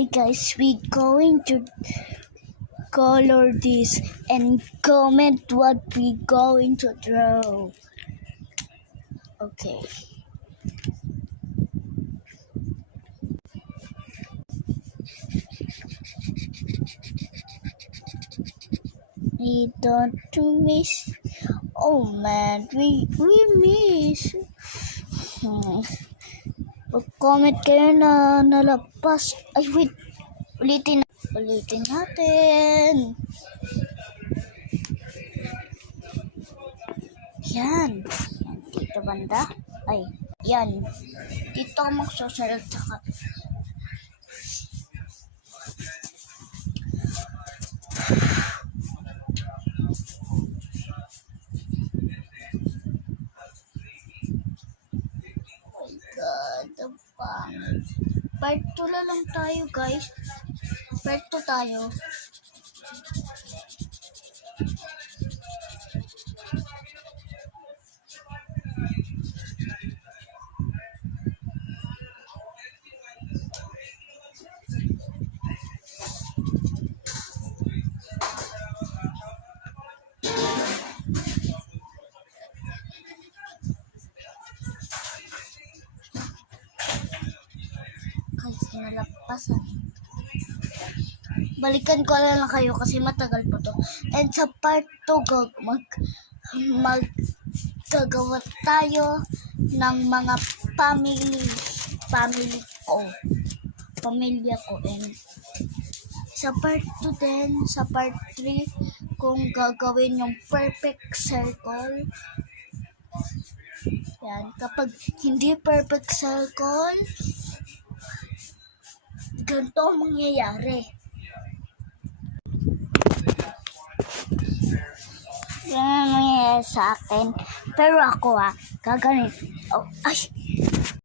Hey guys, we going to color this and comment what we going to draw. Okay. We don't miss. Oh man, we miss. Mag-comment kayo na nalapas. Ay wait, ulitin natin. Yan. Dito banda. Ay, yan. Dito ako magsasalita ka. God, pangit. Part 2 na lang tayo, guys. Part 2 tayo. Kasi nalapasan. Balikan ko lang kayo kasi matagal pa to. And sa part 2 maggagawa tayo ng mga pamilya ko. And sa part 2 din, sa part 3 kung gagawin yung perfect circle. Yan, kapag hindi perfect circle, ganito ang mangyayari. Yan ang mangyayari sa akin. Pero ako gaganit. Oh, ay!